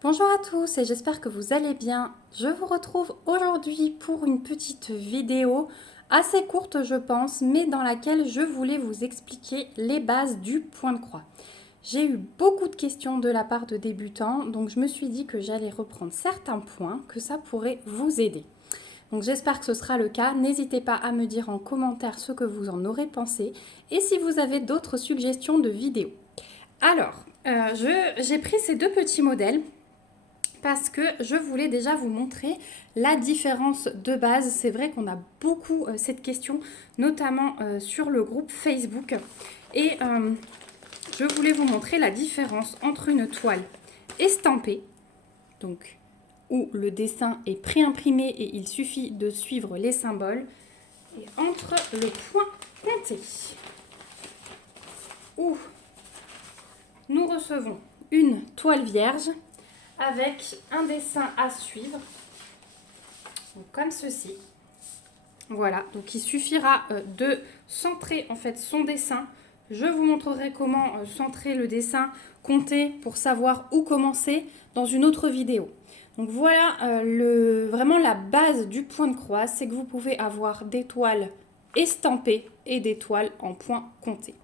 Bonjour à tous et j'espère que vous allez bien. Je vous retrouve aujourd'hui pour une petite vidéo assez courte je pense, mais dans laquelle je voulais vous expliquer les bases du point de croix. J'ai eu beaucoup de questions de la part de débutants, donc je me suis dit que j'allais reprendre certains points, que ça pourrait vous aider. Donc j'espère que ce sera le cas. N'hésitez pas à me dire en commentaire ce que vous en aurez pensé et si vous avez d'autres suggestions de vidéos. Alors, j'ai pris ces deux petits modèles parce que je voulais déjà vous montrer la différence de base. C'est vrai qu'on a beaucoup cette question, notamment sur le groupe Facebook. Et je voulais vous montrer la différence entre une toile estampée, donc où le dessin est pré-imprimé et il suffit de suivre les symboles, et entre le point compté, où nous recevons une toile vierge avec un dessin à suivre, donc comme ceci. Voilà, donc il suffira de centrer en fait son dessin. Je vous montrerai comment centrer le dessin, compter pour savoir où commencer dans une autre vidéo. Donc voilà vraiment la base du point de croix, c'est que vous pouvez avoir des toiles estampées et des toiles en point compté.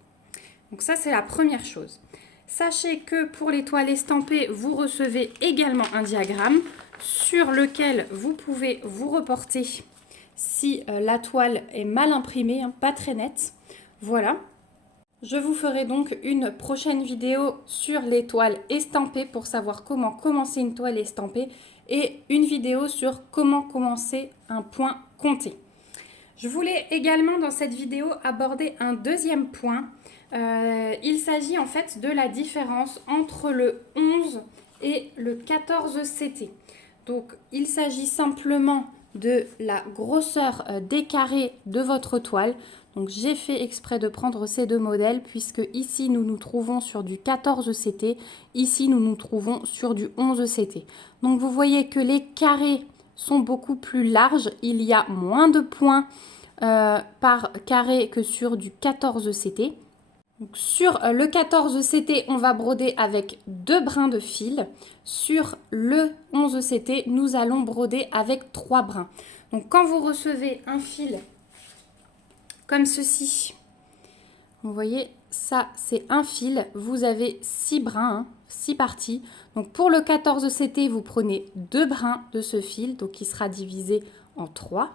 Donc ça c'est la première chose. Sachez que pour les toiles estampées, vous recevez également un diagramme sur lequel vous pouvez vous reporter si la toile est mal imprimée, pas très nette. Voilà. Je vous ferai donc une prochaine vidéo sur les toiles estampées pour savoir comment commencer une toile estampée et une vidéo sur comment commencer un point compté. Je voulais également dans cette vidéo aborder un deuxième point. Il s'agit en fait de la différence entre le 11 et le 14 CT. Donc il s'agit simplement de la grosseur des carrés de votre toile. Donc j'ai fait exprès de prendre ces deux modèles puisque ici nous nous trouvons sur du 14 CT, ici nous nous trouvons sur du 11 CT. Donc vous voyez que les carrés sont beaucoup plus larges, il y a moins de points par carré que sur du 14 CT. Donc sur le 14 CT, on va broder avec 2 brins de fil. Sur le 11 CT, nous allons broder avec 3 brins. Donc quand vous recevez un fil comme ceci, vous voyez, ça c'est un fil, vous avez 6 brins, 6 parties. Donc pour le 14 CT, vous prenez 2 brins de ce fil, donc qui sera divisé en 3.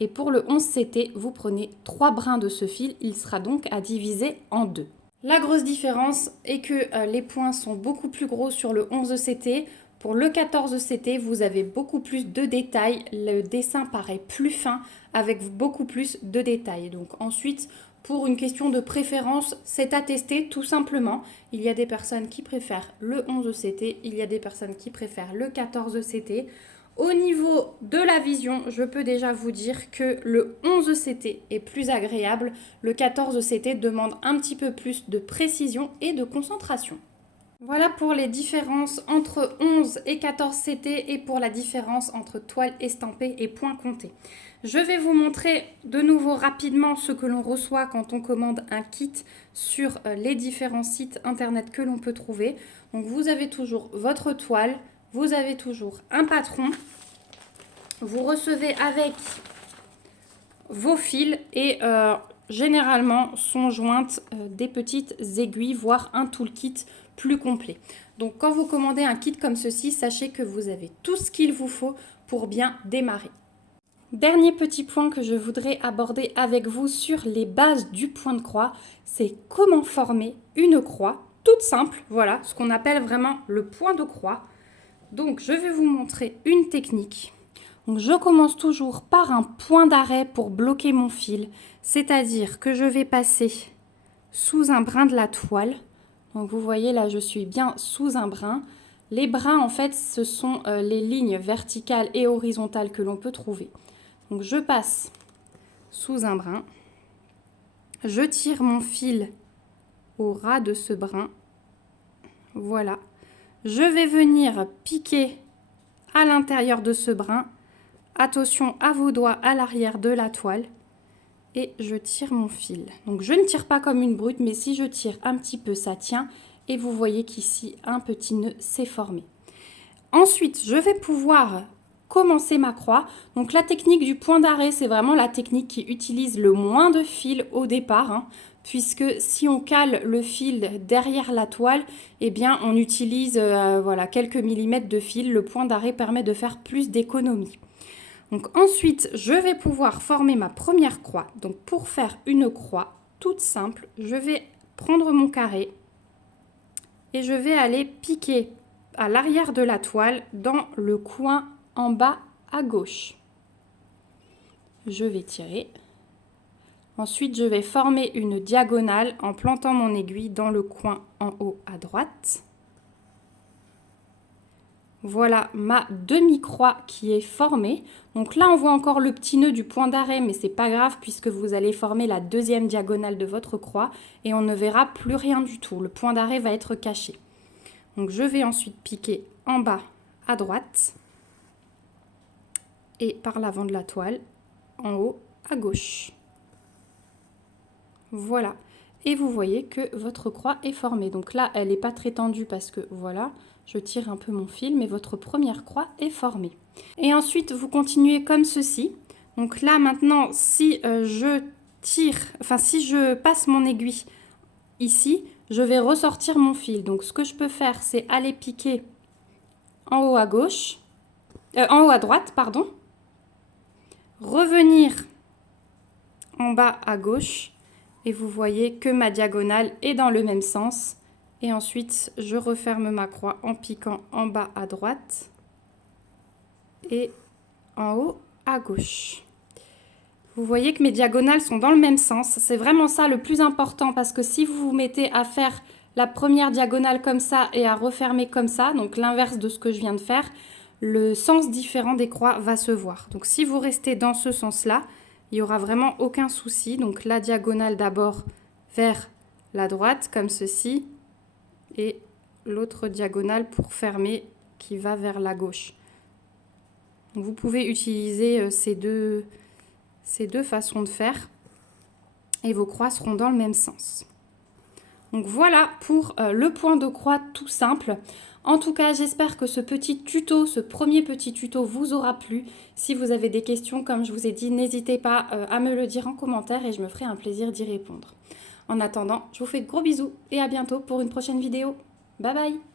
Et pour le 11 CT, vous prenez 3 brins de ce fil, il sera donc à diviser en 2. La grosse différence est que les points sont beaucoup plus gros sur le 11 CT. Pour le 14 CT, vous avez beaucoup plus de détails. Le dessin paraît plus fin avec beaucoup plus de détails. Donc ensuite, pour une question de préférence, c'est à tester tout simplement. Il y a des personnes qui préfèrent le 11 CT, il y a des personnes qui préfèrent le 14 CT. Au niveau de la vision, je peux déjà vous dire que le 11 CT est plus agréable. Le 14 CT demande un petit peu plus de précision et de concentration. Voilà pour les différences entre 11 et 14 CT et pour la différence entre toile estampée et point compté. Je vais vous montrer de nouveau rapidement ce que l'on reçoit quand on commande un kit sur les différents sites internet que l'on peut trouver. Donc vous avez toujours votre toile, vous avez toujours un patron, vous recevez avec vos fils et généralement sont jointes des petites aiguilles, voire un toolkit plus complet. Donc quand vous commandez un kit comme ceci, sachez que vous avez tout ce qu'il vous faut pour bien démarrer. Dernier petit point que je voudrais aborder avec vous sur les bases du point de croix, c'est comment former une croix toute simple, voilà, ce qu'on appelle vraiment le point de croix. Donc je vais vous montrer une technique. Donc, je commence toujours par un point d'arrêt pour bloquer mon fil, c'est-à-dire que je vais passer sous un brin de la toile. Donc vous voyez là, je suis bien sous un brin. Les brins, en fait, ce sont les lignes verticales et horizontales que l'on peut trouver. Donc je passe sous un brin, je tire mon fil au ras de ce brin. Voilà. Je vais venir piquer à l'intérieur de ce brin. Attention à vos doigts à l'arrière de la toile et je tire mon fil. Donc je ne tire pas comme une brute, mais si je tire un petit peu, ça tient et vous voyez qu'ici un petit nœud s'est formé. Ensuite, je vais pouvoir commencer ma croix. Donc la technique du point d'arrêt, c'est vraiment la technique qui utilise le moins de fil au départ, hein, puisque si on cale le fil derrière la toile, eh bien on utilise voilà, quelques millimètres de fil. Le point d'arrêt permet de faire plus d'économie. Donc ensuite, je vais pouvoir former ma première croix. Donc pour faire une croix toute simple, je vais prendre mon carré et je vais aller piquer à l'arrière de la toile dans le coin en bas à gauche. Je vais tirer. Ensuite, je vais former une diagonale en plantant mon aiguille dans le coin en haut à droite. Voilà ma demi-croix qui est formée. Donc là, on voit encore le petit nœud du point d'arrêt, mais c'est pas grave puisque vous allez former la deuxième diagonale de votre croix et on ne verra plus rien du tout. Le point d'arrêt va être caché. Donc je vais ensuite piquer en bas à droite et par l'avant de la toile en haut à gauche. Voilà. Et vous voyez que votre croix est formée. Donc là, elle n'est pas très tendue parce que voilà, je tire un peu mon fil, mais votre première croix est formée. Et ensuite, vous continuez comme ceci. Donc là, maintenant, si je tire, enfin si je passe mon aiguille ici, je vais ressortir mon fil. Donc ce que je peux faire, c'est aller piquer en haut à gauche, en haut à droite, pardon. Revenir en bas à gauche. Et vous voyez que ma diagonale est dans le même sens. Et ensuite, je referme ma croix en piquant en bas à droite et en haut à gauche. Vous voyez que mes diagonales sont dans le même sens. C'est vraiment ça le plus important parce que si vous vous mettez à faire la première diagonale comme ça et à refermer comme ça, donc l'inverse de ce que je viens de faire, le sens différent des croix va se voir. Donc si vous restez dans ce sens-là, il n'y aura vraiment aucun souci. Donc la diagonale d'abord vers la droite, comme ceci, et l'autre diagonale pour fermer qui va vers la gauche. Donc vous pouvez utiliser ces deux façons de faire et vos croix seront dans le même sens. Donc voilà pour le point de croix tout simple. En tout cas, j'espère que ce petit tuto, ce premier petit tuto vous aura plu. Si vous avez des questions, comme je vous ai dit, n'hésitez pas à me le dire en commentaire et je me ferai un plaisir d'y répondre. En attendant, je vous fais de gros bisous et à bientôt pour une prochaine vidéo. Bye bye!